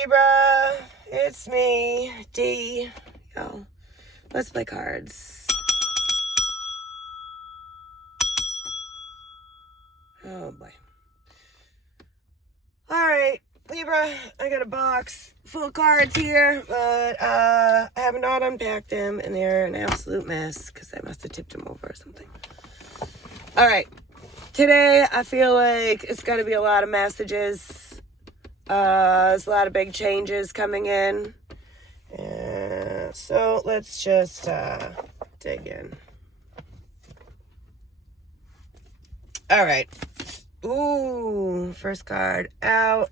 Libra, it's me, D. Yo, let's play cards. Oh boy. Alright, Libra, I got a box full of cards here, but I have not unpacked them, and they're an absolute mess because I must have tipped them over or something. Alright, today I feel like it's going to be a lot of messages. There's a lot of big changes coming in. So let's just dig in. All right. Ooh, first card out.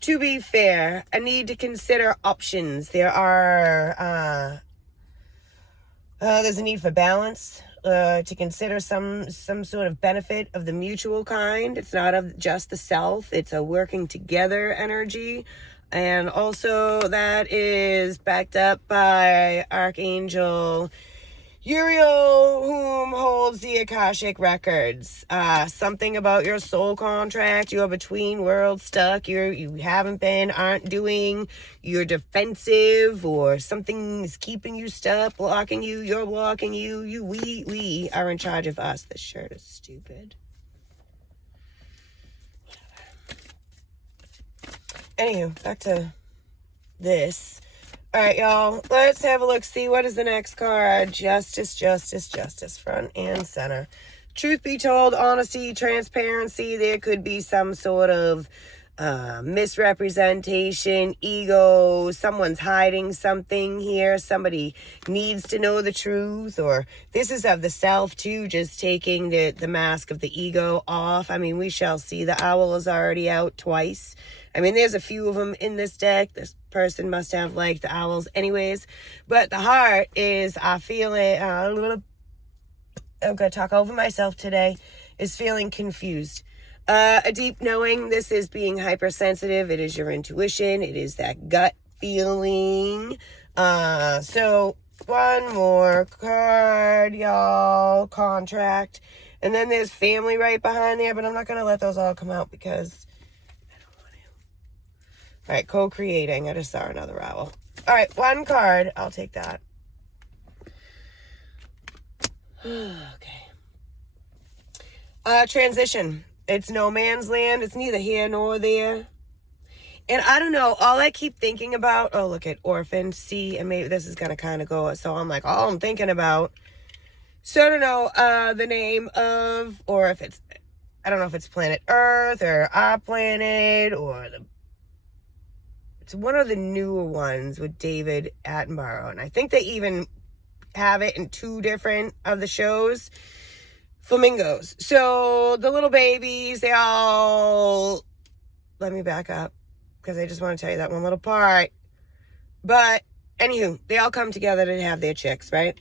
To be fair, I need to consider options. There's a need for balance. To consider some sort of benefit of the mutual kind. It's not of just the self. It's a working together energy. And also that is backed up by Archangel Uriel, whom holds the Akashic records. Something about your soul contract, you're between worlds stuck, you haven't been, aren't doing, you're defensive, or something is keeping you stuck, blocking you, you're blocking you, we are in charge of us. This shirt is stupid. Anywho, back to this. All right, y'all, let's have a look. See, what is the next card? Justice, justice, justice, front and center. Truth be told, honesty, transparency. There could be some sort of misrepresentation, ego. Someone's hiding something here. Somebody needs to know the truth. Or this is of the self, too, just taking the mask of the ego off. I mean, we shall see. The owl is already out twice. I mean, there's a few of them in this deck. This person must have liked the owls anyways. But the heart is, I feel it, I'm going to talk over myself today, is feeling confused. A deep knowing. This is being hypersensitive. It is your intuition. It is that gut feeling. So one more card, y'all. Contract. And then there's family right behind there. But I'm not going to let those all come out because all right, co-creating. I just saw another owl. All right, one card. I'll take that. Okay. Transition. It's no man's land. It's neither here nor there. And I don't know. All I keep thinking about... Oh, look at orphan. See, and maybe this is going to kind of go... So I'm like, all I'm thinking about... So I don't know the name of... Or if it's... I don't know if it's planet Earth or our planet or the... It's one of the newer ones with David Attenborough. And I think they even have it in 2 different of the shows. Flamingos. So the little babies, they all... Let me back up because I just want to tell you that one little part. But anywho, they all come together to have their chicks, right?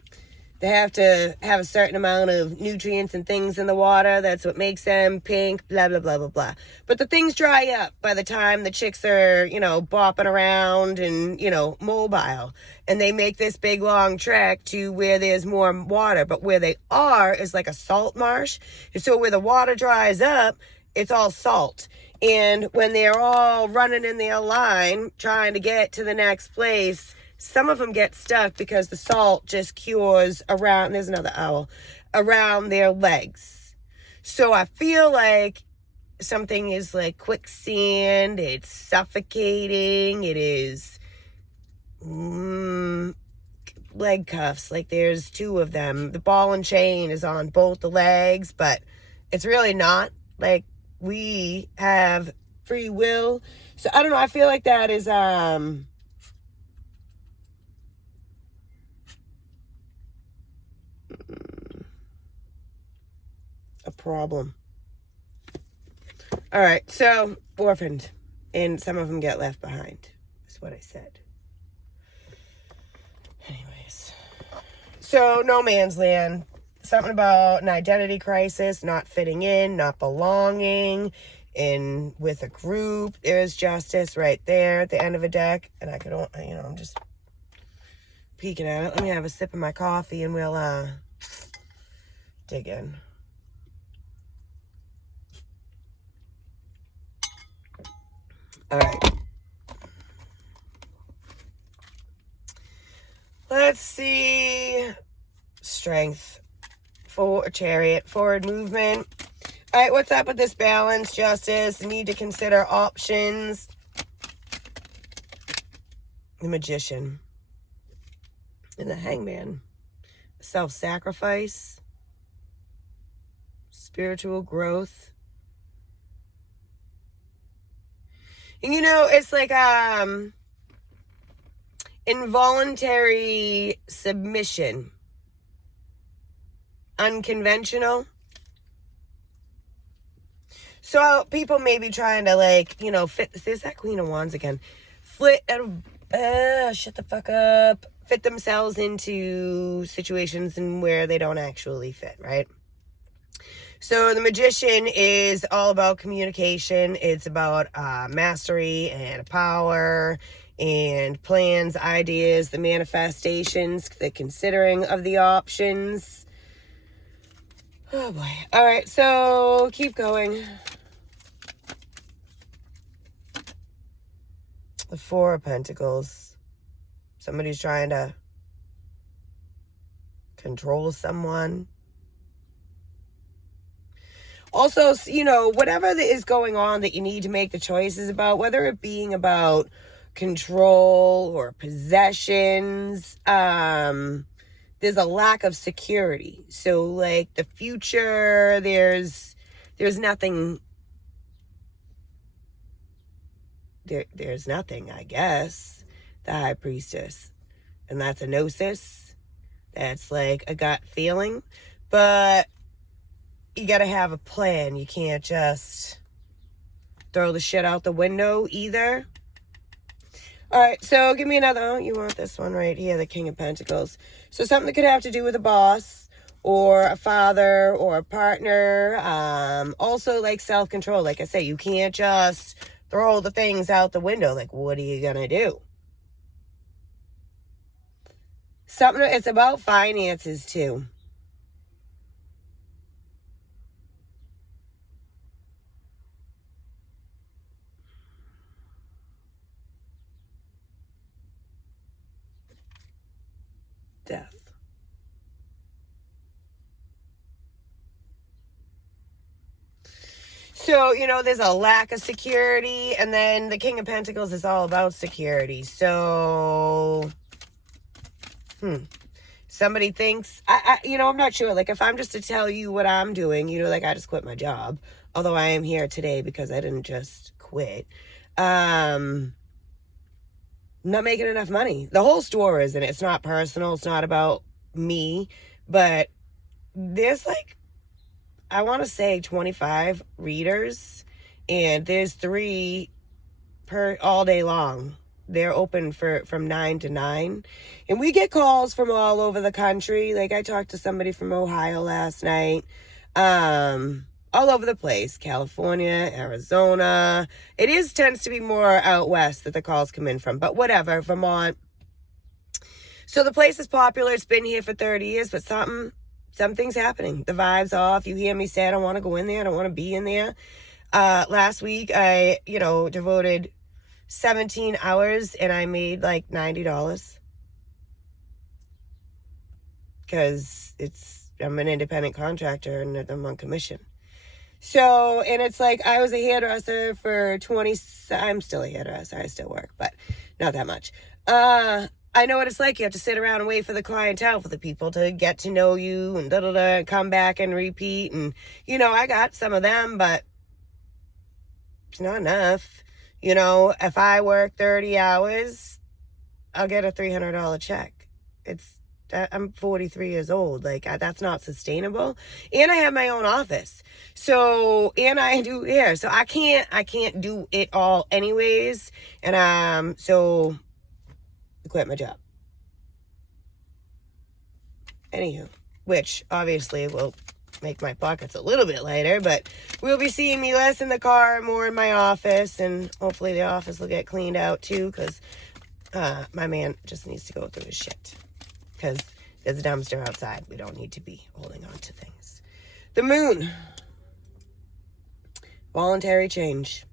They have to have a certain amount of nutrients and things in the water. That's what makes them pink, blah, blah, blah, blah, blah. But the things dry up by the time the chicks are, bopping around and, mobile. And they make this big, long trek to where there's more water. But where they are is like a salt marsh. And so where the water dries up, it's all salt. And when they're all running in their line, trying to get to the next place... Some of them get stuck because the salt just cures around, there's another owl, around their legs. So I feel like something is like quicksand, it's suffocating, it is leg cuffs, like there's 2 of them. The ball and chain is on both the legs, but it's really not. Like, we have free will. So I don't know, I feel like that is... a problem. All right, so orphaned, and some of them get left behind, is what I said. Anyways, so no man's land. Something about an identity crisis, not fitting in, not belonging in with a group. There's justice right there at the end of a deck, and I could, I'm just peeking at it. Let me have a sip of my coffee, and we'll dig in. All right. strength. For Chariot, forward movement. All right, what's up with this balance, Justice? Need to consider options. The Magician. And the Hangman. Self-sacrifice. Spiritual growth. And you know, it's like involuntary submission. Unconventional. So people may be trying to, like, you know, fit. There's that Queen of Wands again. Shut the fuck up. Fit themselves into situations and where they don't actually fit, right? So the Magician is all about communication. It's about mastery and power and plans, ideas, the manifestations, the considering of the options. Oh boy. All right, so keep going. The Four of Pentacles. Somebody's trying to control someone. Also, you know, whatever that is going on that you need to make the choices about, whether it being about control or possessions, there's a lack of security. So, like, the future, there's nothing. There's nothing, I guess. The High Priestess. And that's a gnosis. That's like a gut feeling. But you got to have a plan. You can't just throw the shit out the window either. All right, so give me another. Oh, you want this one right here, the King of Pentacles. So something that could have to do with a boss or a father or a partner. Also, like, self-control. Like I say, you can't just throw the things out the window. Like, what are you going to do? It's about finances, too. Death. So, you know, there's a lack of security, and then the King of Pentacles is all about security. So, somebody thinks, you know, I'm not sure. Like, if I'm just to tell you what I'm doing, you know, like, I just quit my job. Although I am here today because I didn't just quit. Not making enough money. The whole store isn't it? It's not personal. It's not about me. But there's, like, I want to say 25 readers, and there's 3 per all day long. They're open from 9 to 9, and we get calls from all over the country. Like, I talked to somebody from Ohio last night, all over the place, California, Arizona. It tends to be more out west that the calls come in from, but whatever, Vermont. So the place is popular. It's been here for 30 years, but something's happening. The vibe's off. You hear me say, I don't want to go in there. I don't want to be in there. Last week, I, you know, devoted 17 hours and I made like $90. Because I'm an independent contractor and I'm on commission. So, and it's like, I was a hairdresser for I'm still a hairdresser. I still work, but not that much. I know what it's like. You have to sit around and wait for the clientele, for the people to get to know you and and come back and repeat. And, you know, I got some of them, but it's not enough. You know, if I work 30 hours, I'll get a $300 check. I'm 43 years old. Like, that's not sustainable. And I have my own office. So, and I do hair. So I can't do it all anyways. And, so I quit my job. Anywho, which obviously will make my pockets a little bit lighter, but we'll be seeing me less in the car, more in my office, and hopefully the office will get cleaned out too, because my man just needs to go through his shit. Because there's a dumpster outside. We don't need to be holding on to things. The Moon. Voluntary change.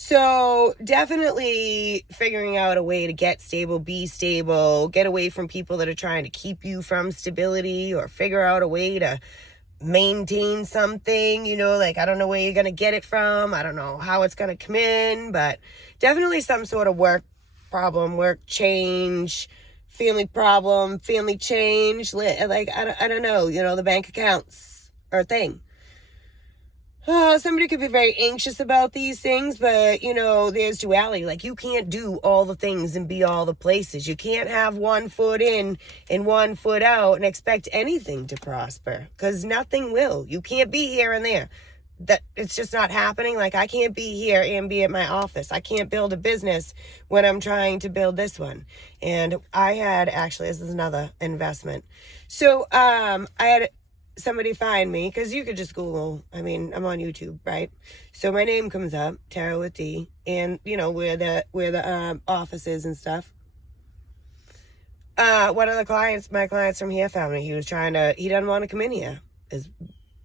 So definitely figuring out a way to get stable, be stable, get away from people that are trying to keep you from stability, or figure out a way to maintain something, you know, like I don't know where you're going to get it from. I don't know how it's going to come in, but definitely some sort of work problem, work change, family problem, family change. Like, I don't know, you know, the bank accounts or thing. Somebody could be very anxious about these things, but, you know, there's duality. Like, you can't do all the things and be all the places. You can't have one foot in and one foot out and expect anything to prosper, because nothing will. You can't be here and there. That it's just not happening. Like, I can't be here and be at my office. I can't build a business when I'm trying to build this one. And I had, actually, this is another investment. So, I had somebody find me, because you could just Google, I mean, I'm on YouTube, right? So my name comes up, Tarot with D, and you know where the office is and stuff. One of my clients from here found me. He doesn't want to come in here.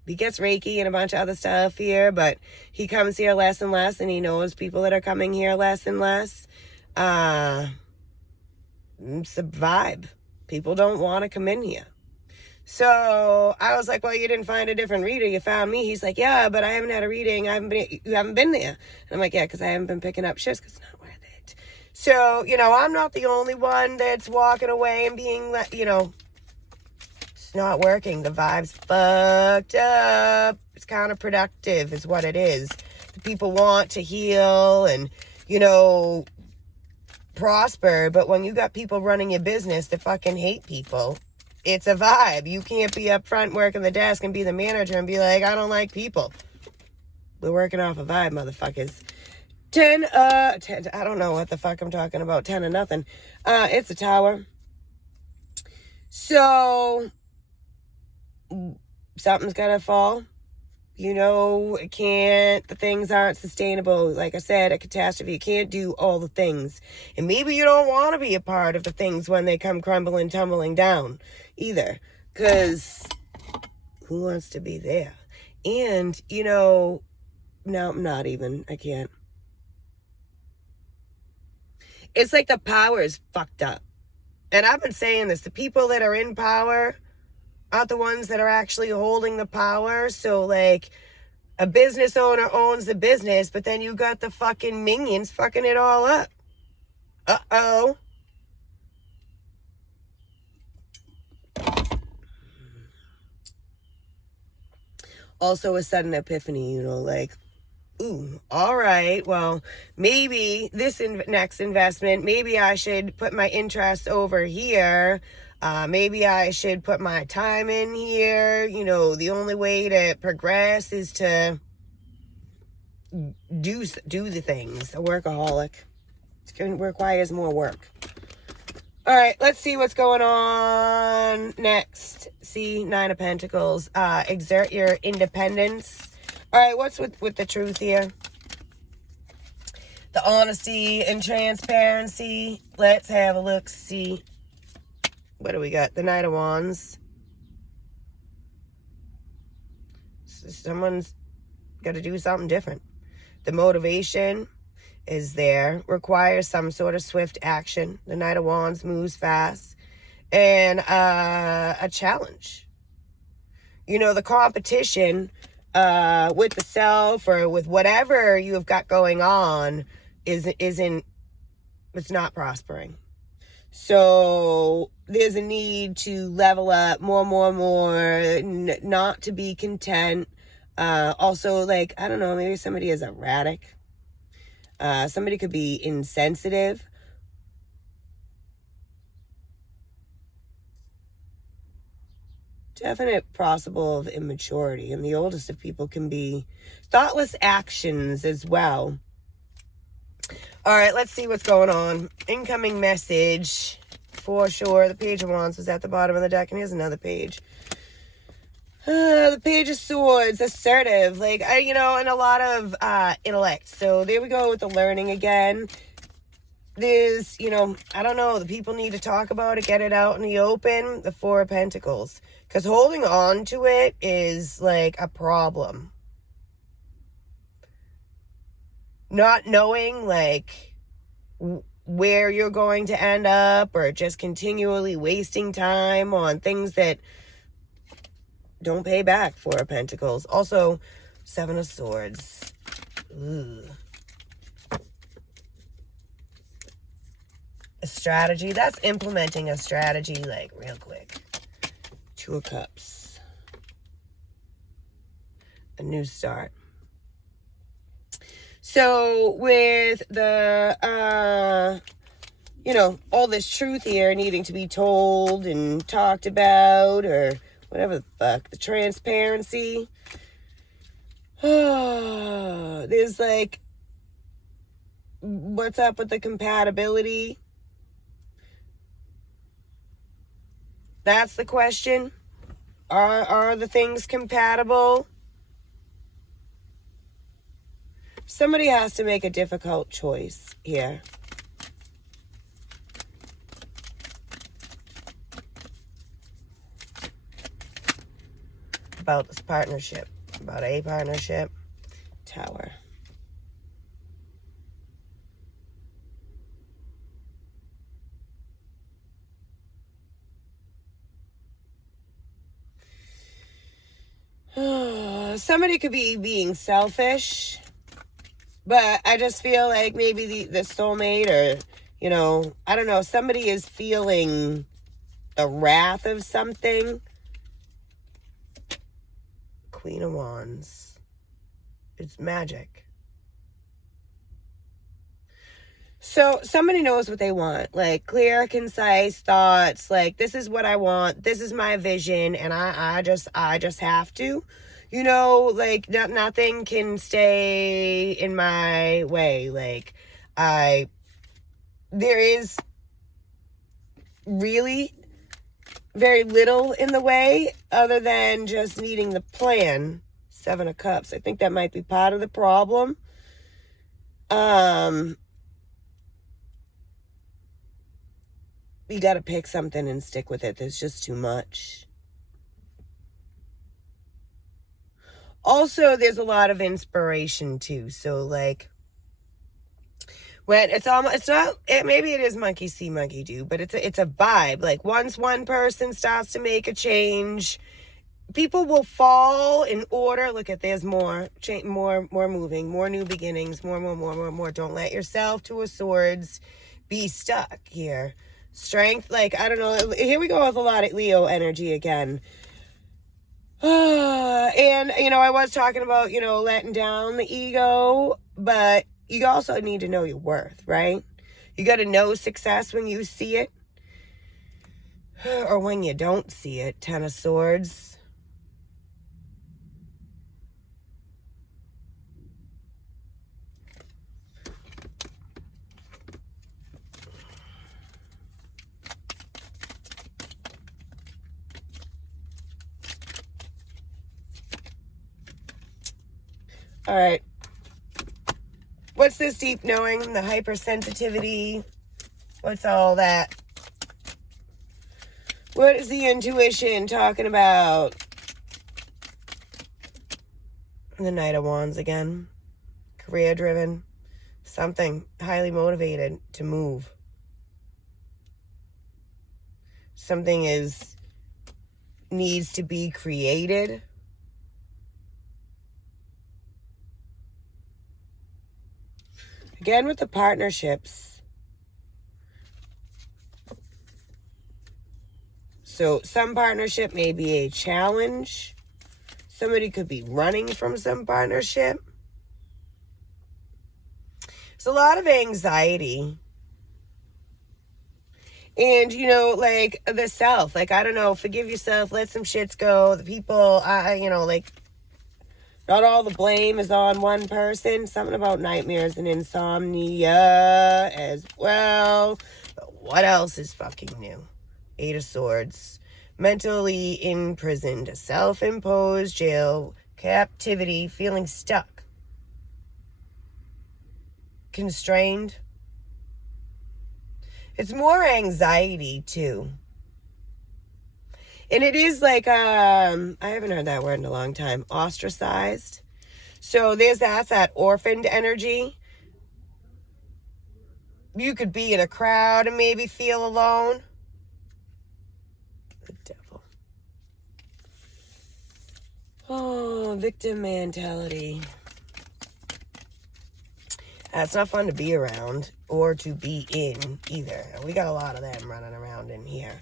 He gets Reiki and a bunch of other stuff here, but he comes here less and less, and he knows people that are coming here less and less. It's a vibe. People don't want to come in here. So I was like, well, you didn't find a different reader. You found me. He's like, yeah, but I haven't had a reading. You haven't been there. And I'm like, yeah, because I haven't been picking up shifts, because it's not worth it. So, you know, I'm not the only one that's walking away and being, you know, it's not working. The vibe's fucked up. It's counterproductive is what it is. The people want to heal and, you know, prosper. But when you got people running your business that fucking hate people, it's a vibe. You can't be up front working the desk and be the manager and be like, I don't like people. We're working off a vibe, motherfuckers. 10, I don't know what the fuck I'm talking about. 10 or nothing. It's a tower. So, something's gonna fall. You know, the things aren't sustainable. Like I said, a catastrophe, you can't do all the things. And maybe you don't want to be a part of the things when they come crumbling, tumbling down either. Because who wants to be there? And, you know, no, not even. I can't. It's like the power is fucked up. And I've been saying this. The people that are in power aren't the ones that are actually holding the power. So, like, a business owner owns the business, but then you got the fucking minions fucking it all up. Uh-oh. Also, a sudden epiphany, you know, like, ooh, all right, well, maybe this next investment, maybe I should put my interest over here. Maybe I should put my time in here. You know, the only way to progress is to do the things. A workaholic. It requires more work. All right, let's see what's going on next. See, 9 of Pentacles. Exert your independence. All right, what's with the truth here? The honesty and transparency. Let's have a look. See. What do we got? The Knight of Wands. Someone's got to do something different. The motivation is there. Requires some sort of swift action. The Knight of Wands moves fast. And a challenge. You know, the competition with the self or with whatever you have got going on it's not prospering. So there's a need to level up more, not to be content. Also, like, I don't know, maybe somebody is erratic. Somebody could be insensitive. Definite possible of immaturity. And the oldest of people can be thoughtless actions as well. All right, let's see what's going on. Incoming message, for sure. The Page of Wands was at the bottom of the deck, and here's another page. The Page of Swords, assertive, like, you know, and a lot of intellect. So there we go with the learning again. There's, you know, I don't know, the people need to talk about it, get it out in the open. The Four of Pentacles, because holding on to it is like a problem. not knowing like where you're going to end up, or just continually wasting time on things that don't pay back. Four of Pentacles. Also, Seven of Swords. Ugh. A strategy. That's implementing a strategy like real quick. Two of Cups. A new start. So with the, you know, all this truth here needing to be told and talked about, or whatever the fuck, the transparency. There's like, what's up with the compatibility? That's the question. Are the things compatible? Somebody has to make a difficult choice here. About this partnership. About a partnership. Tower. Somebody could be being selfish, but I just feel like maybe the soulmate, or, you know, I don't know, somebody is feeling the wrath of something. Queen of Wands. It's magic. So somebody knows what they want, like clear, concise thoughts, like this is what I want, this is my vision, and I just have to, you know, like nothing can stay in my way. Like there is really very little in the way other than just needing the plan. Seven of Cups. I think that might be part of the problem. You got to pick something and stick with it. There's just too much. Also, there's a lot of inspiration too. So like, when it's not, maybe it is monkey see, monkey do, but it's a vibe. Like once one person starts to make a change, people will fall in order. Look at, there's more moving, more new beginnings, more. Don't let yourself, Two of Swords, be stuck here. Strength, like, I don't know. Here we go with a lot of Leo energy again. And, you know, I was talking about, you know, letting down the ego, but you also need to know your worth, right? You got to know success when you see it, or when you don't see it. Ten of Swords. All right. What's this deep knowing? The hypersensitivity? What's all that? What is the intuition talking about? The Knight of Wands again. Career driven. Something highly motivated to move. Something needs to be created. Again with the partnerships. So some partnership may be a challenge. Somebody could be running from some partnership. It's a lot of anxiety. And, you know, like the self, like, I don't know, forgive yourself, let some shits go. The people, you know, like, not all the blame is on one person. Something about nightmares and insomnia as well. But what else is fucking new? Eight of Swords. Mentally imprisoned. Self-imposed jail. Captivity. Feeling stuck. Constrained. It's more anxiety too. And it is like, I haven't heard that word in a long time. Ostracized. So that's that orphaned energy. You could be in a crowd and maybe feel alone. The devil. Oh, victim mentality. It's not fun to be around or to be in either. We got a lot of them running around in here.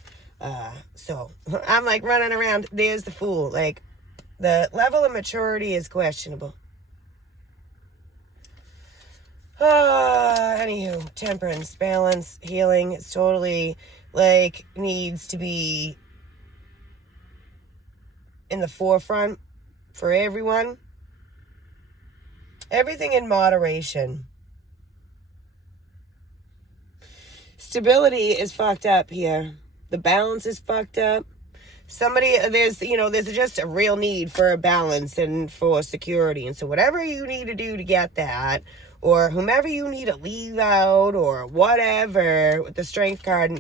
So I'm like running around. There's the Fool. Like, the level of maturity is questionable. Anywho, temperance, balance, healing. It's totally like needs to be in the forefront for everyone. Everything in moderation. Stability is fucked up here. The balance is fucked up. There's just a real need for a balance and for security. And so whatever you need to do to get that, or whomever you need to leave out, or whatever, with the strength card,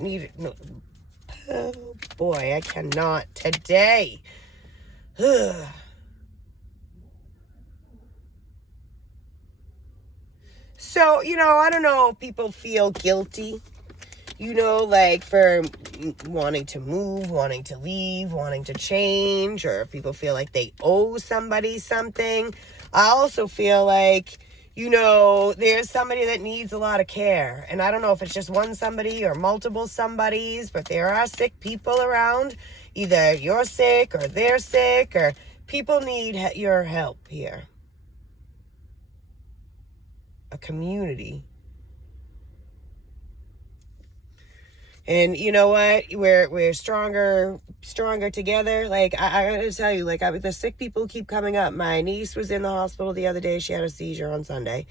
oh boy, I cannot today. So, I don't know if people feel guilty, like for wanting to move, wanting to leave, wanting to change, or if people feel like they owe somebody something. I also feel like, there's somebody that needs a lot of care. And I don't know if it's just one somebody or multiple somebodies, but there are sick people around. Either you're sick or they're sick, or people need your help here. A community. And you know what? We're stronger together. Like, I gotta tell you, like, the sick people keep coming up. My niece was in the hospital the other day. She had a seizure on Sunday.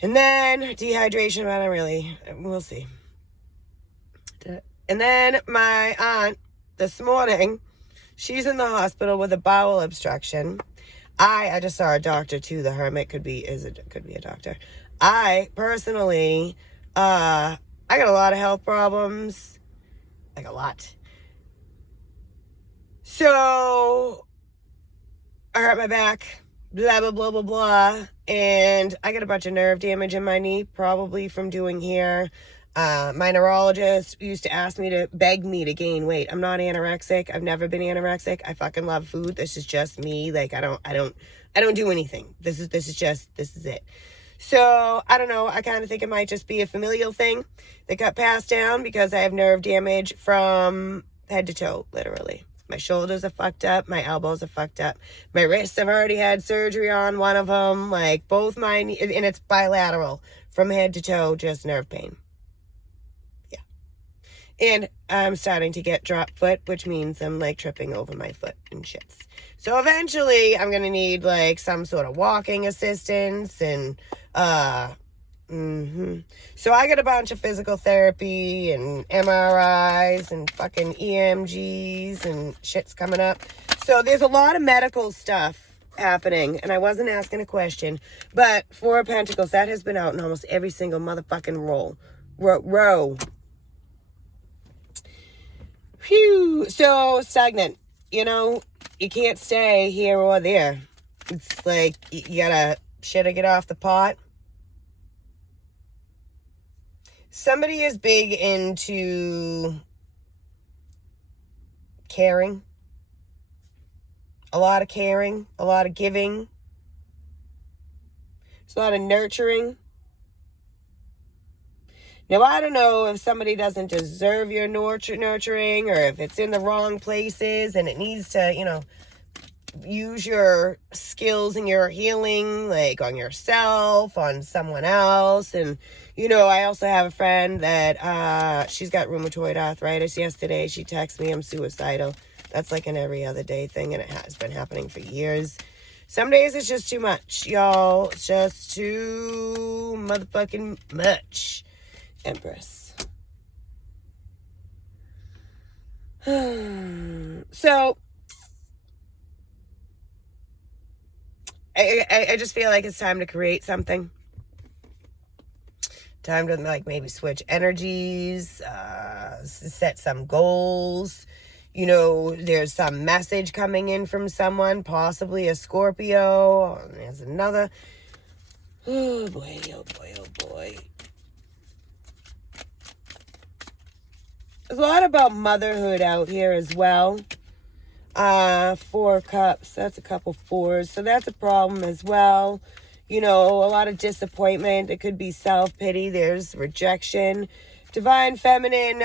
And then dehydration, but we'll see. And then my aunt this morning, she's in the hospital with a bowel obstruction. I just saw a doctor too. The hermit could be a doctor. I personally, I got a lot of health problems, like a lot. So I hurt my back, blah, blah, blah, blah, blah. And I got a bunch of nerve damage in my knee, probably from doing hair. My neurologist used to beg me to gain weight. I'm not anorexic. I've never been anorexic. I fucking love food. This is just me. Like, I don't do anything. This is it. So, I don't know. I kind of think it might just be a familial thing that got passed down because I have nerve damage from head to toe, literally. My shoulders are fucked up. My elbows are fucked up. My wrists, I've already had surgery on one of them. Like, both my and it's bilateral from head to toe, just nerve pain. And I'm starting to get drop foot, which means I'm like tripping over my foot and shits. So eventually I'm going to need like some sort of walking assistance and, So I got a bunch of physical therapy and MRIs and fucking EMGs and shit's coming up. So there's a lot of medical stuff happening, and I wasn't asking a question, but Four of Pentacles, that has been out in almost every single motherfucking row. Phew. So stagnant, you can't stay here or there. It's like you gotta shit or get off the pot. Somebody is big into caring. A lot of caring, a lot of giving. It's a lot of nurturing. Now, I don't know if somebody doesn't deserve your nurturing or if it's in the wrong places and it needs to, use your skills and your healing, like on yourself, on someone else. And, I also have a friend that she's got rheumatoid arthritis. Yesterday, she texted me, I'm suicidal. That's like an every other day thing, and it has been happening for years. Some days it's just too much, y'all. It's just too motherfucking much. Empress. So I just feel like it's time to create something. Time to like maybe switch energies, set some goals. There's some message coming in from someone, possibly a Scorpio. There's another. Oh boy, oh boy, oh boy. There's a lot about motherhood out here as well. 4 cups. That's a couple 4s. So that's a problem as well. You know, a lot of disappointment. It could be self-pity. There's rejection. Divine feminine.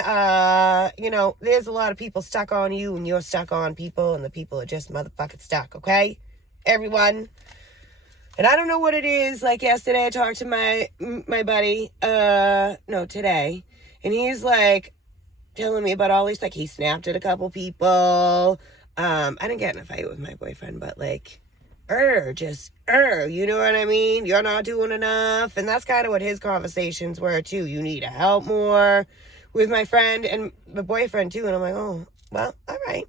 You know, there's a lot of people stuck on you and you're stuck on people and the people are just motherfucking stuck, okay? Everyone. And I don't know what it is. Like yesterday I talked to my buddy, today. And he's like telling me about all these, like he snapped at a couple people. I didn't get in a fight with my boyfriend, but like, you know what I mean? You're not doing enough. And that's kind of what his conversations were too. You need to help more with my friend and the boyfriend too. And I'm like, oh, well, all right.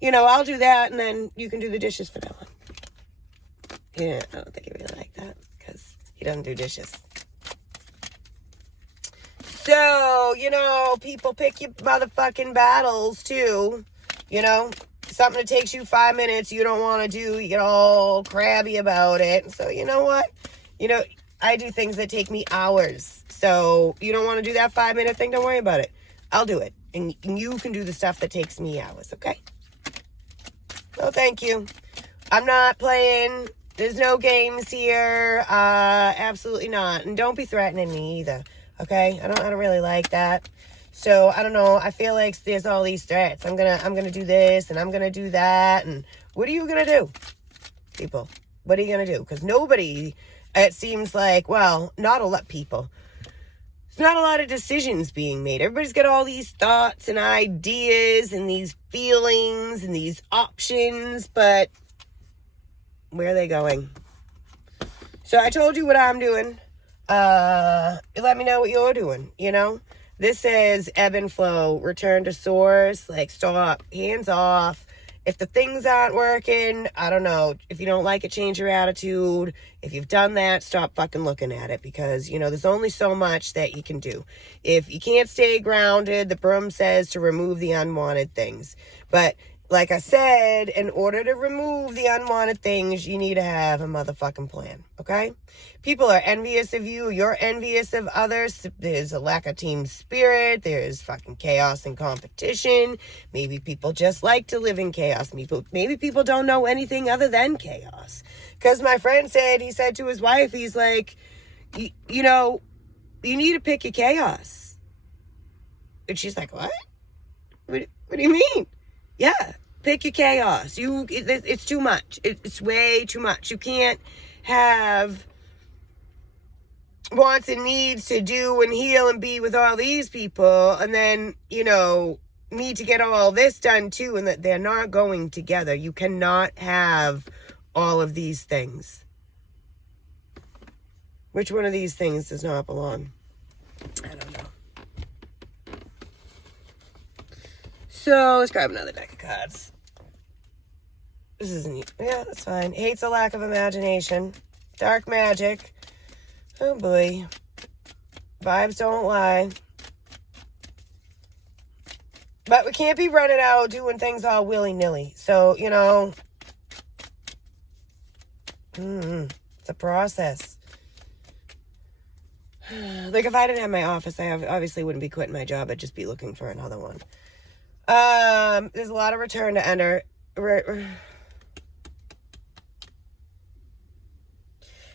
You know, I'll do that and then you can do the dishes for Dylan. Yeah, I don't think he really like that because he doesn't do dishes. So, you know, people pick your motherfucking battles too. You know, something that takes you 5 minutes you don't want to do, you get all crabby about it. So, you know what? You know, I do things that take me hours. So, you don't want to do that 5-minute thing, don't worry about it. I'll do it. And you can do the stuff that takes me hours, okay? No, thank you. I'm not playing. There's no games here. Absolutely not. And don't be threatening me either. Okay? I don't really like that. So I don't know. I feel like there's all these threats. I'm gonna do this and I'm gonna do that. And what are you gonna do? People. What are you gonna do? Because nobody, it seems like, well, not a lot people. There's not a lot of decisions being made. Everybody's got all these thoughts and ideas and these feelings and these options, but where are they going? So I told you what I'm doing. Let me know what you're doing, you know? This says ebb and flow, return to source, like stop, hands off. If the things aren't working, I don't know. If you don't like it, change your attitude. If you've done that, stop fucking looking at it because, you know, there's only so much that you can do. If you can't stay grounded, the broom says to remove the unwanted things. But like I said, in order to remove the unwanted things, you need to have a motherfucking plan, okay? People are envious of you. You're envious of others. There's a lack of team spirit. There's fucking chaos and competition. Maybe people just like to live in chaos. Maybe people don't know anything other than chaos. Because my friend said, he said to his wife, he's like, you know, you need to pick your chaos. And she's like, what? What do you mean? Yeah, pick your chaos. It's too much. It's way too much. You can't have wants and needs to do and heal and be with all these people and then, you know, need to get all this done too, and that they're not going together. You cannot have all of these things. Which one of these things does not belong? I don't know. So let's grab another deck of cards. This isn't, yeah, that's fine. Hates a lack of imagination. Dark magic. Oh boy. Vibes don't lie. But we can't be running out doing things all willy-nilly. So, you know, it's a process. Like if I didn't have my office, I obviously wouldn't be quitting my job. I'd just be looking for another one. There's a lot of return to enter.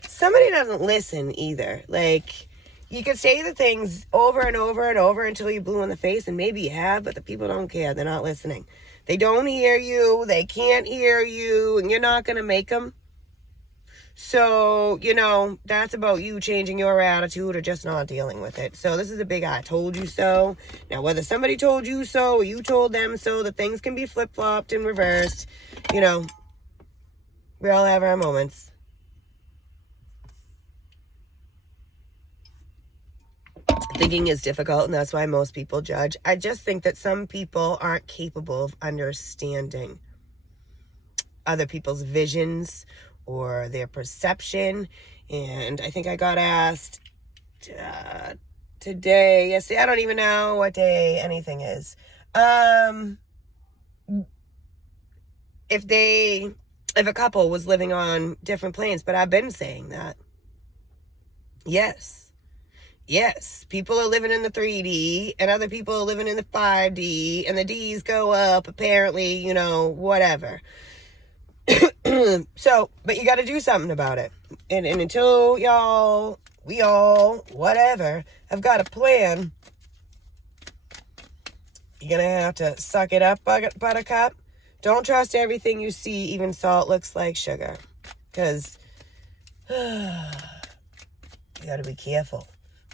Somebody doesn't listen either. Like, you can say the things over and over and over until you blue in the face, and maybe you have, but the people don't care. They're not listening. They don't hear you. They can't hear you, and you're not going to make them. So, you know, that's about you changing your attitude or just not dealing with it. So this is a big I told you so. Now, whether somebody told you so or you told them so, that things can be flip-flopped and reversed. You know, we all have our moments. Thinking is difficult, and that's why most people judge. I just think that some people aren't capable of understanding other people's visions or their perception. And I think I got asked today. Yes, I don't even know what day anything is. If a couple was living on different planes, but I've been saying that. Yes. Yes, people are living in the 3D and other people are living in the 5D and the D's go up, apparently, you know, whatever. So, but you got to do something about it. And until we all, whatever, have got a plan, you're going to have to suck it up, buttercup. Don't trust everything you see, even salt looks like sugar. Because you got to be careful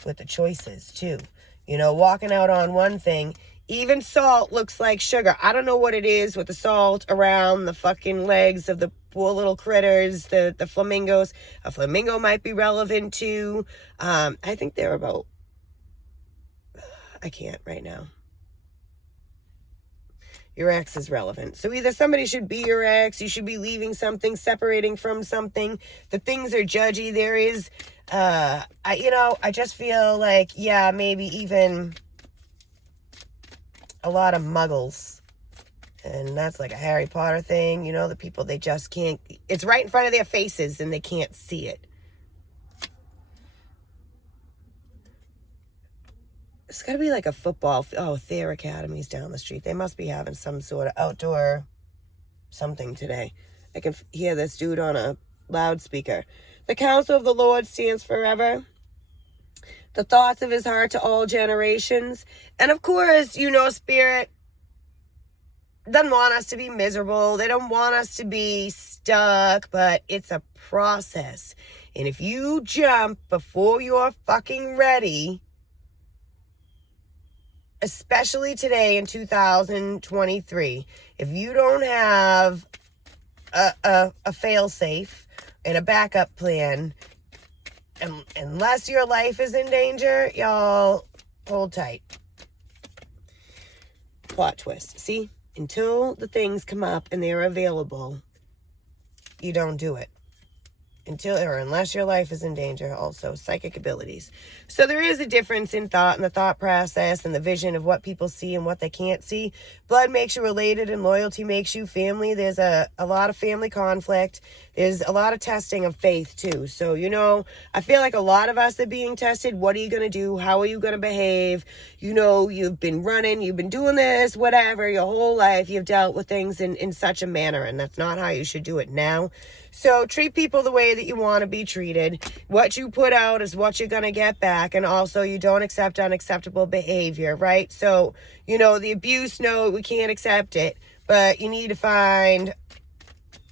with the choices, too. You know, walking out on one thing, even salt looks like sugar. I don't know what it is with the salt around the fucking legs of the poor little critters, the flamingos. A flamingo might be relevant too. I think they're about, I can't right now. Your ex is relevant. So either somebody should be your ex, you should be leaving something, separating from something. The things are judgy. There is, I just feel like, yeah, maybe even a lot of muggles. And that's like a Harry Potter thing. You know, the people, they just can't, it's right in front of their faces and they can't see it. It's got to be like a football. Oh, Thayer Academy's down the street. They must be having some sort of outdoor something today. I can hear this dude on a loudspeaker. The counsel of the Lord stands forever. The thoughts of his heart to all generations. And of course, you know, Spirit doesn't want us to be miserable. They don't want us to be stuck, but it's a process. And if you jump before you're fucking ready, especially today in 2023, if you don't have a fail-safe and a backup plan, unless your life is in danger, y'all hold tight. Plot twist. See? Until the things come up and they're available, you don't do it. Unless your life is in danger, also psychic abilities. So there is a difference in thought and the thought process and the vision of what people see and what they can't see. Blood makes you related and loyalty makes you family. There's a lot of family conflict. There's a lot of testing of faith too. So, you know, I feel like a lot of us are being tested. What are you going to do? How are you going to behave? You know, you've been running, you've been doing this, whatever, your whole life. You've dealt with things in such a manner, and that's not how you should do it now. So treat people the way that you want to be treated. What you put out is what you're going to get back. And also you don't accept unacceptable behavior, right? So, you know, the abuse, no, we can't accept it. But you need to find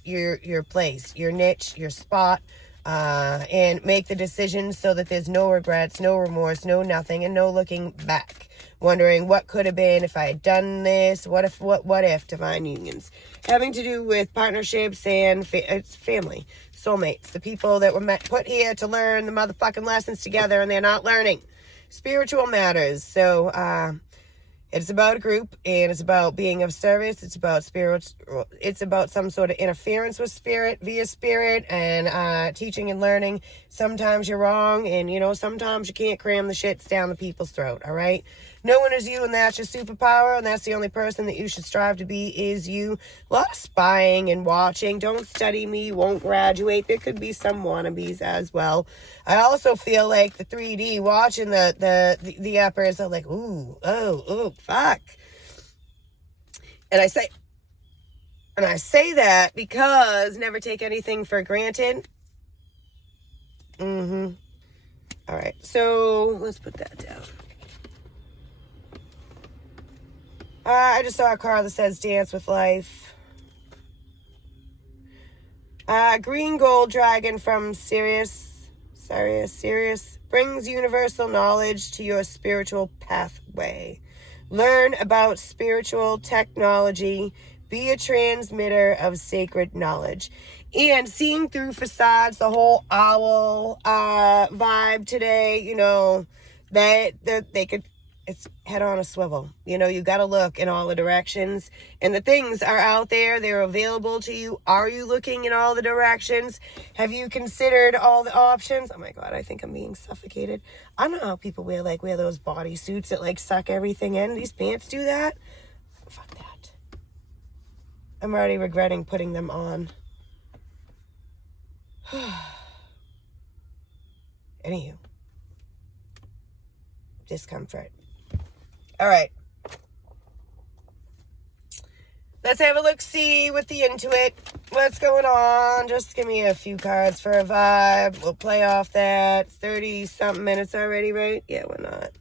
your place, your niche, your spot, and make the decisions so that there's no regrets, no remorse, no nothing, and no looking back. Wondering what could have been if I had done this, what if divine unions. Having to do with partnerships and it's family, soulmates, the people that were put here to learn the motherfucking lessons together and they're not learning. Spiritual matters. So, it's about a group and it's about being of service. It's about it's about some sort of interference with spirit via spirit and teaching and learning. Sometimes you're wrong and, you know, sometimes you can't cram the shits down the people's throat, all right? No one is you and that's your superpower and that's the only person that you should strive to be is you. A lot of spying and watching. Don't study me, won't graduate. There could be some wannabes as well. I also feel like the 3D watching the uppers are like, ooh, oh, fuck. And I say that because never take anything for granted. All right, so let's put that down. I just saw a card that says dance with life. Green gold dragon from Sirius brings universal knowledge to your spiritual pathway. Learn about spiritual technology. Be a transmitter of sacred knowledge. And seeing through facades, the whole owl vibe today, you know, that they could, it's head on a swivel. You know, you got to look in all the directions. And the things are out there. They're available to you. Are you looking in all the directions? Have you considered all the options? Oh my God, I think I'm being suffocated. I don't know how people wear those bodysuits that like suck everything in. These pants do that. Fuck that. I'm already regretting putting them on. Anywho. discomfort. All right. Let's have a look-see with the Intuit. What's going on? Just give me a few cards for a vibe. We'll play off that. 30-something minutes already, right? Yeah, why not?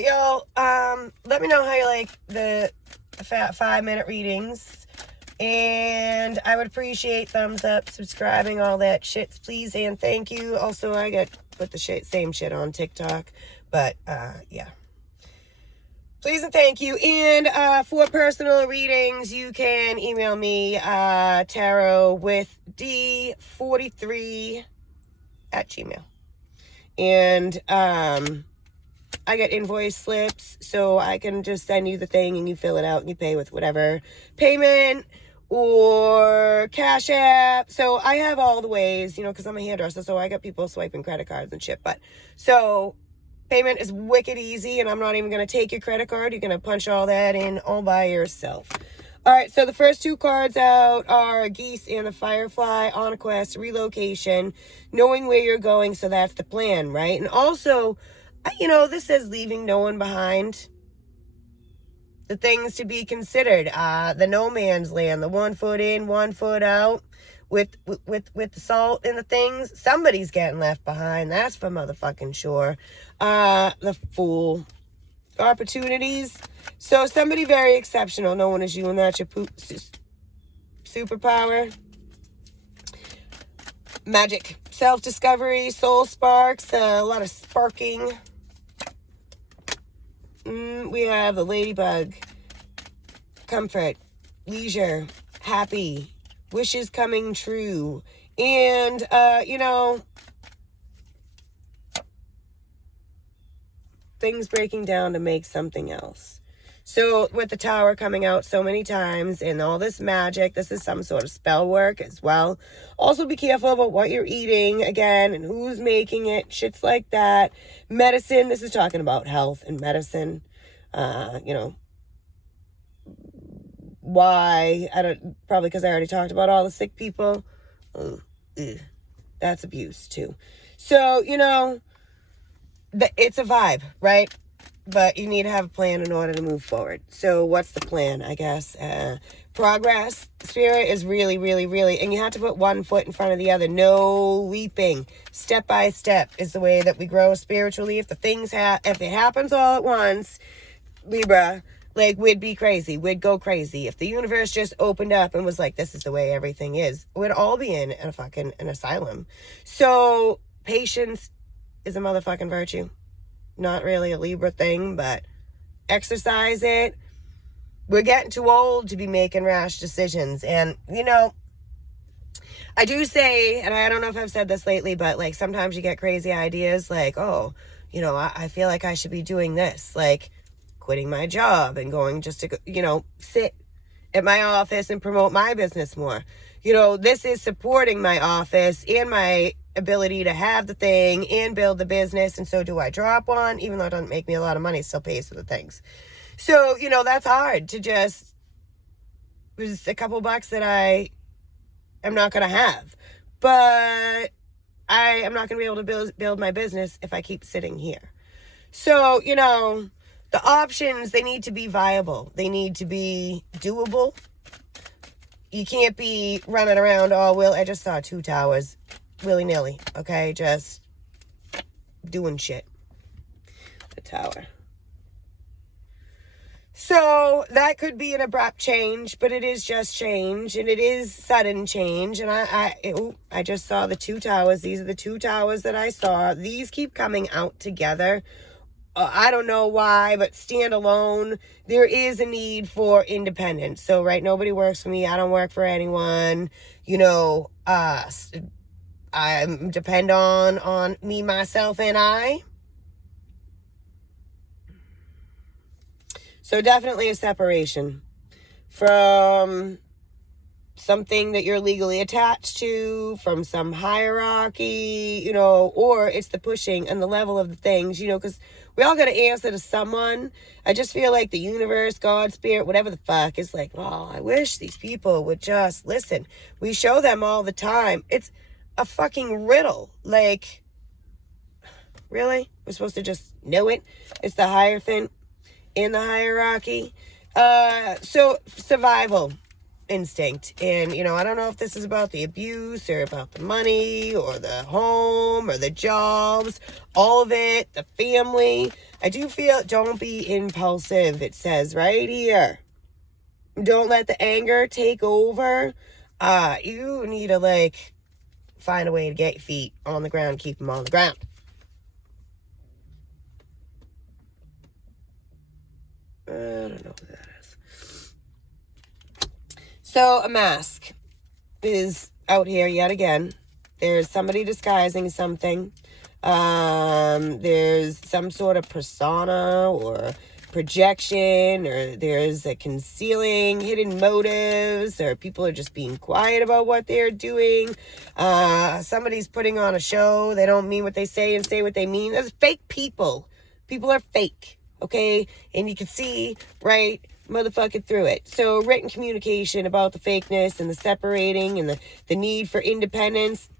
Y'all, let me know how you like the 5-minute readings. And I would appreciate thumbs up, subscribing, all that shit, please, and thank you. Also, I got put the same shit on TikTok. But, yeah. Please and thank you. And for personal readings, you can email me tarot with D43@gmail. And I get invoice slips, so I can just send you the thing and you fill it out and you pay with whatever payment or Cash App. So I have all the ways, you know, because I'm a hairdresser, so I got people swiping credit cards and shit. But so payment is wicked easy, and I'm not even going to take your credit card. You're going to punch all that in all by yourself. All right, so the first two cards out are Geese and the Firefly, on a quest, relocation, knowing where you're going, so that's the plan, right? And also, you know, this says leaving no one behind. The things to be considered, the no man's land, the 1 foot in, 1 foot out. With the salt and the things, somebody's getting left behind. That's for motherfucking sure. The Fool. Opportunities. So somebody very exceptional. No one is you, and that's your superpower. Magic. Self-discovery. Soul sparks. A lot of sparking. We have the ladybug. Comfort. Leisure. Happy. Wishes coming true. And, you know, things breaking down to make something else. So with the Tower coming out so many times and all this magic, this is some sort of spell work as well. Also be careful about what you're eating, again, and who's making it, shits like that. Medicine, this is talking about health and medicine. You know, why? Probably because I already talked about all the sick people. That's abuse too. So, you know, it's a vibe, right? But you need to have a plan in order to move forward. So what's the plan, I guess? Progress. Spirit is really, really, really, and you have to put 1 foot in front of the other. No leaping. Step by step is the way that we grow spiritually. If if it happens all at once, Libra, like, we'd be crazy. We'd go crazy. If the universe just opened up and was like, this is the way everything is, we'd all be in an asylum. So patience is a motherfucking virtue. Not really a Libra thing, but exercise it. We're getting too old to be making rash decisions. And, you know, I do say, and I don't know if I've said this lately, but, like, sometimes you get crazy ideas like, oh, you know, I feel like I should be doing this. Like, quitting my job and going just to, you know, sit at my office and promote my business more. You know, this is supporting my office and my ability to have the thing and build the business. And so do I drop one? Even though it doesn't make me a lot of money, it still pays for the things. So, you know, that's hard to just, there's a couple bucks that I am not going to have. But I am not going to be able to build my business if I keep sitting here. So, you know, the options, they need to be viable. They need to be doable. You can't be running around I just saw 2 towers willy-nilly, okay? Just doing shit. The Tower. So that could be an abrupt change, but it is just change, and it is sudden change. And I just saw the 2 towers. These are the 2 towers that I saw. These keep coming out together. I don't know why, but stand alone. There is a need for independence. So, right, nobody works for me. I don't work for anyone. You know, I depend on me, myself, and I. So definitely a separation from something that you're legally attached to, from some hierarchy, you know, or it's the pushing and the level of the things, you know, because we all got to answer to someone. I just feel like the universe, God, spirit, whatever the fuck, is like, oh, I wish these people would just listen. We show them all the time. It's a fucking riddle. Like, Really? We're supposed to just know it? It's the Hierophant in the hierarchy. So survival instinct. And, you know, I don't know if this is about the abuse or about the money or the home or the jobs, all of it, the family. I do feel, don't be impulsive, it says right here. Don't let the anger take over. You need to, like, find a way to get your feet on the ground, keep them on the ground. I don't know what that is. So a mask is out here yet again. There's somebody disguising something. There's some sort of persona or projection, or there's a concealing hidden motives, or people are just being quiet about what they're doing. Somebody's putting on a show. They don't mean what they say and say what they mean. There's fake people. People are fake. Okay, and you can see right motherfucking through it. So written communication about the fakeness and the separating and the need for independence.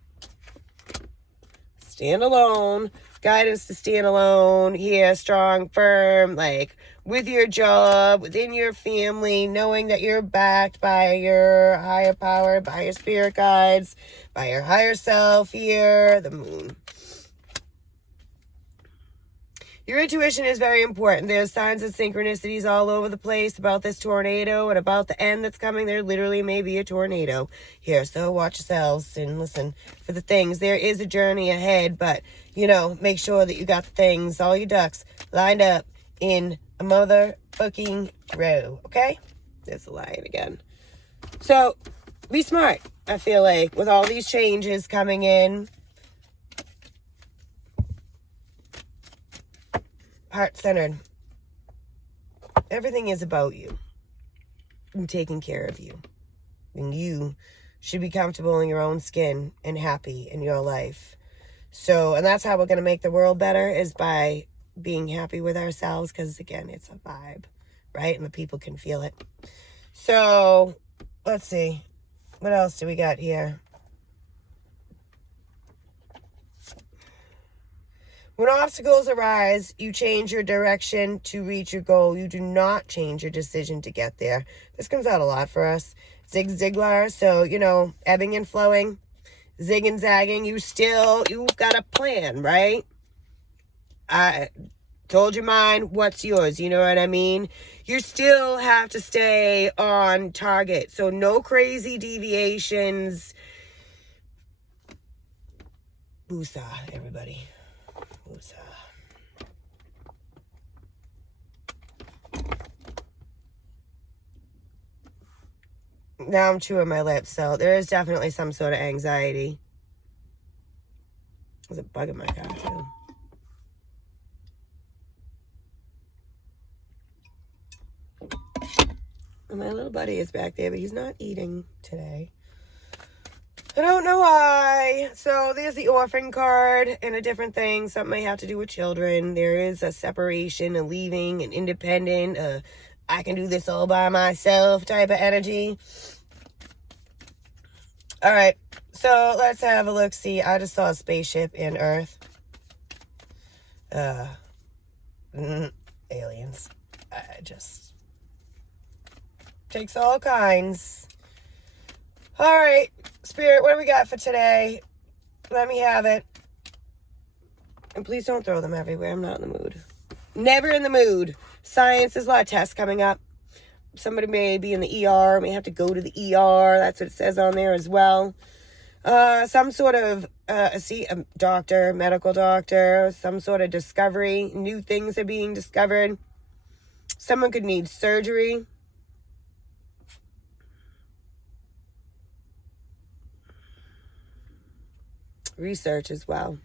Stand alone. Guidance to stand alone. Here, strong, firm, like with your job, within your family, knowing that you're backed by your higher power, by your spirit guides, by your higher self here, the moon. Your intuition is very important. There's signs and synchronicities all over the place about this tornado and about the end that's coming. There literally may be a tornado here. So watch yourselves and listen for the things. There is a journey ahead, but, you know, make sure that you got the things, all your ducks, lined up in a motherfucking row. Okay? There's a lion again. So be smart, I feel like, with all these changes coming in. Heart-centered. Everything is about you and taking care of you. And you should be comfortable in your own skin and happy in your life. So, and that's how we're going to make the world better, is by being happy with ourselves, because, again, it's a vibe, right? And the people can feel it. So, let's see. What else do we got here? When obstacles arise, you change your direction to reach your goal. You do not change your decision to get there. This comes out a lot for us. Zig Ziglar. So, you know, ebbing and flowing, zig and zagging. You've got a plan, right? I told your mind what's yours. You know what I mean? You still have to stay on target. So no crazy deviations. Woosah, everybody. Now I'm chewing my lips, so there is definitely some sort of anxiety. There's a bug in my car, too. And my little buddy is back there, but he's not eating today. I don't know why. So there's the orphan card and a different thing. Something may have to do with children. There is a separation, a leaving, an independent, I can do this all by myself type of energy. All right. So let's have a look. See, I just saw a spaceship in Earth. Aliens. I just takes all kinds. All right, Spirit, what do we got for today? Let me have it. And please don't throw them everywhere. I'm not in the mood. Never in the mood. Science, there's a lot of tests coming up. Somebody may be in the ER, may have to go to the ER. That's what it says on there as well. Some sort of, a doctor, medical doctor, some sort of discovery. New things are being discovered. Someone could need surgery. Research as well.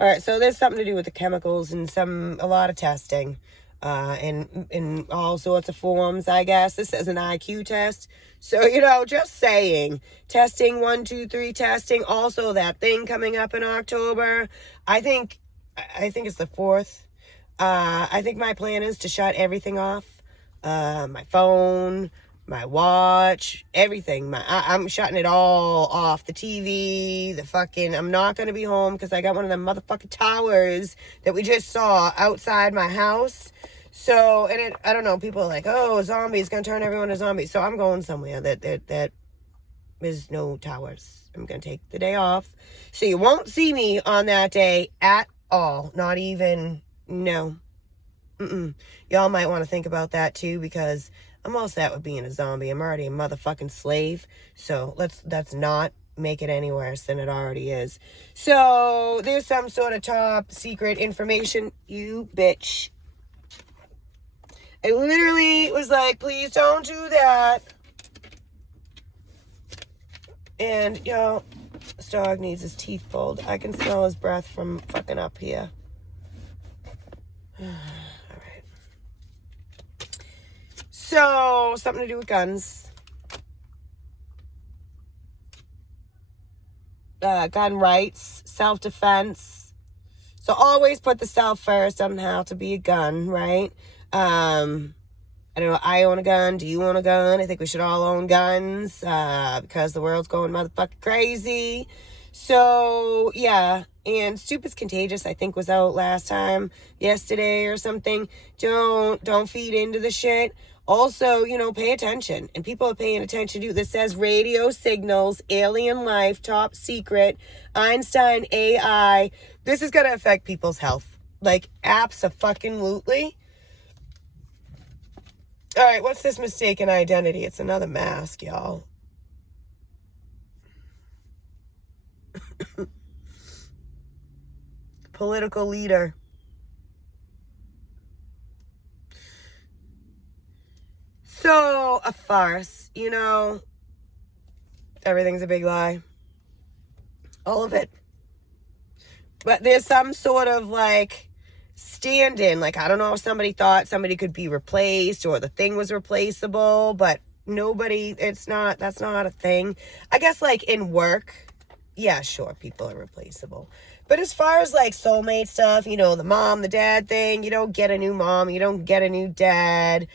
All right, so there's something to do with the chemicals and a lot of testing, in all sorts of forms, I guess. This is an IQ test. So, you know, just saying, testing 1, 2, 3 testing. Also that thing coming up in October. I think it's the 4th. I think my plan is to shut everything off. My phone, my watch, everything. I'm shutting it all off. The TV, the fucking, I'm not going to be home because I got one of them motherfucking towers that we just saw outside my house. So, and I don't know, people are like, oh, zombies, going to turn everyone to zombies. So I'm going somewhere that is no towers. I'm going to take the day off. So you won't see me on that day at all. Not even, no. Y'all might want to think about that too, because I'm all set with being a zombie. I'm already a motherfucking slave. So let's not make it any worse than it already is. So there's some sort of top secret information. You bitch. I literally was like, please don't do that. And y'all, this dog needs his teeth pulled. I can smell his breath from fucking up here. So, something to do with guns. Gun rights, self-defense. So, always put the self first on how to be a gun, right? I don't know, I own a gun. Do you own a gun? I think we should all own guns because the world's going motherfucking crazy. So, yeah. And Stupid's Contagious, I think, was out yesterday or something. Don't feed into the shit. Also, pay attention. And people are paying attention to this. Says radio signals, alien life, top secret, Einstein AI. This is going to affect people's health. Like, abso-fucking-lutely. All right, what's this mistaken identity? It's another mask, y'all. Political leader. So, a farce, everything's a big lie. All of it. But there's some sort of stand-in. I don't know if somebody thought somebody could be replaced or the thing was replaceable, but that's not a thing. I guess in work, yeah, sure, people are replaceable. But as far as soulmate stuff, the mom, the dad thing, you don't get a new mom, you don't get a new dad,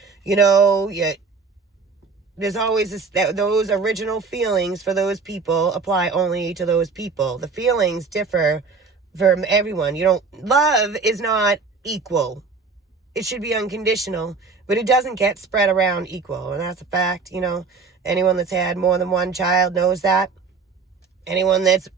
there's always those original feelings for those people apply only to those people. The feelings differ from everyone. Love is not equal. It should be unconditional, but it doesn't get spread around equal. And that's a fact, anyone that's had more than one child knows that. Anyone that's,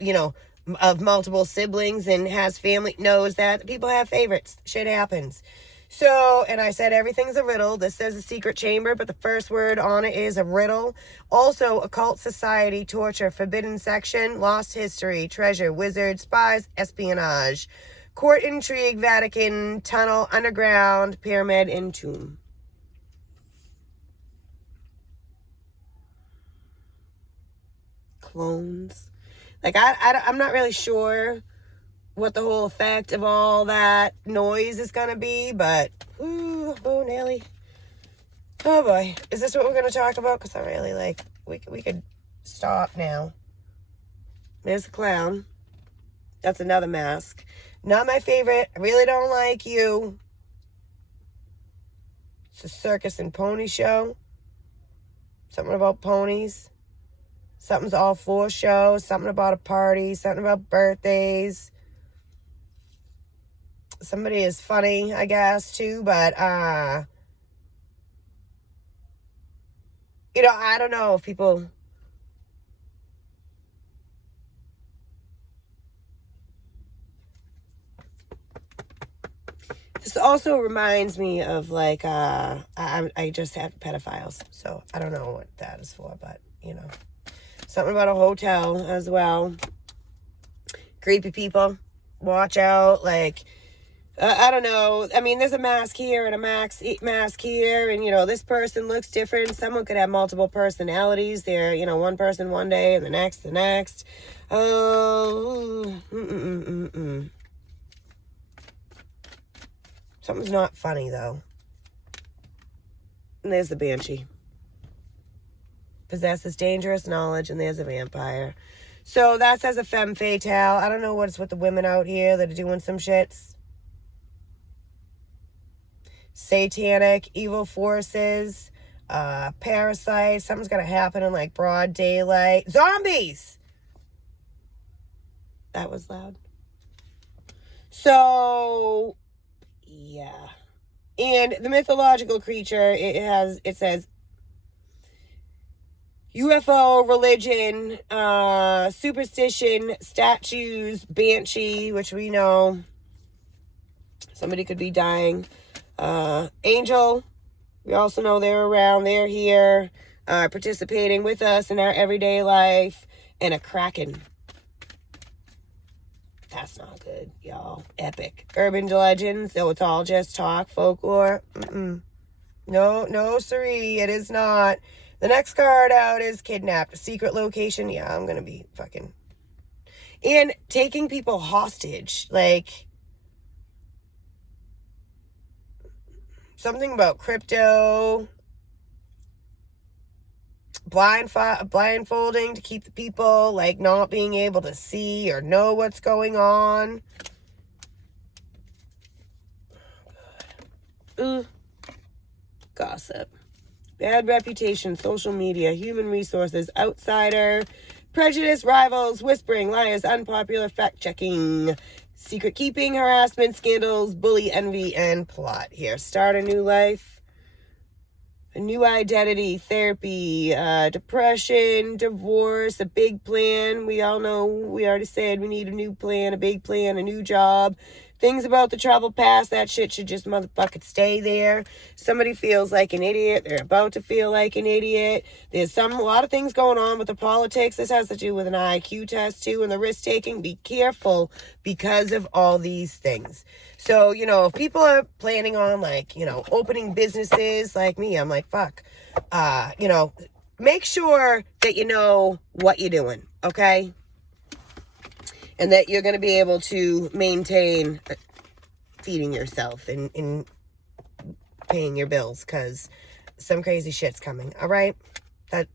of multiple siblings and has family knows that. People have favorites. Shit happens. So, and I said everything's a riddle. This says a secret chamber, but the first word on it is a riddle. Also, occult society, torture, forbidden section, lost history, treasure, wizard, spies, espionage, court intrigue, Vatican, tunnel, underground, pyramid, and tomb. Clones. I'm not really sure what the whole effect of all that noise is going to be, but, oh, Nelly. Oh, boy. Is this what we're going to talk about? Because I really, we could stop now. There's the clown. That's another mask. Not my favorite. I really don't like you. It's a circus and pony show. Something about ponies. Something's all for show. Something about a party. Something about birthdays. Somebody is funny, I guess, too. But, I don't know if people... This also reminds me of, I just had pedophiles. So, I don't know what that is for, but, Something about a hotel as well. Creepy people. Watch out. I don't know. I mean, there's a mask here and a mask here. And, this person looks different. Someone could have multiple personalities. They're, one person one day and the next. Something's not funny, though. And there's the banshee. Possesses dangerous knowledge, and there's a vampire. So that says a femme fatale. I don't know what's with the women out here that are doing some shits. Satanic, evil forces, Parasites. Something's gonna happen in like broad daylight. Zombies! That was loud. So, yeah. And the mythological creature, it says UFO, religion, superstition, statues, banshee, which we know somebody could be dying. Angel, we also know they're around, they're here, participating with us in our everyday life. And a kraken. That's not good, y'all. Epic. Urban legends, so it's all just talk, folklore. No, siree, it is not. The next card out is kidnapped. Secret location. Yeah, I'm gonna be fucking... And taking people hostage. Like, something about crypto. Blindfolding to keep the people, like, not being able to see or know what's going on. Gossip. Bad reputation, social media, human resources, outsider, prejudice, rivals, whispering, liars, unpopular fact-checking, secret keeping, harassment, scandals, bully, envy, and plot. Here, start a new life, a new identity, therapy, depression, divorce, a big plan. We all know, we already said we need a new plan, a big plan, a new job. Things about the troubled past, that shit should just motherfucking stay there. Somebody feels like an idiot. They're about to feel like an idiot. There's a lot of things going on with the politics. This has to do with an IQ test too, and the risk taking. Be careful because of all these things. So, if people are planning on, like, opening businesses like me, I'm like, fuck. Make sure that you know what you're doing, okay? And that you're going to be able to maintain feeding yourself and paying your bills, because some crazy shit's coming, all right?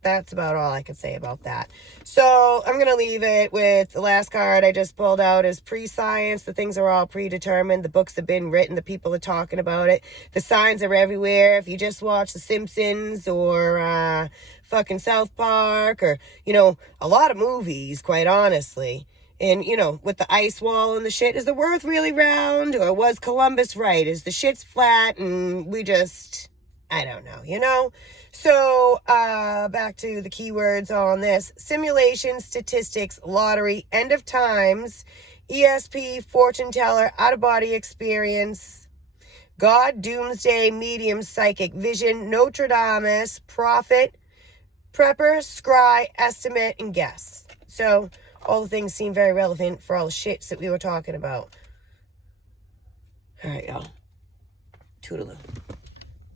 That's about all I can say about that. So I'm going to leave it with the last card I just pulled out is pre-science. The things are all predetermined. The books have been written. The people are talking about it. The signs are everywhere. If you just watch The Simpsons or fucking South Park or, a lot of movies, quite honestly. And, with the ice wall and the shit, is the earth really round? Or was Columbus right? Is the shit's flat and we just, I don't know, So, back to the keywords on this. Simulation, statistics, lottery, end of times, ESP, fortune teller, out-of-body experience, God, doomsday, medium, psychic, vision, Nostradamus, prophet, prepper, scry, estimate, and guess. So, all the things seem very relevant for all the shits that we were talking about. All right, y'all. Toodaloo.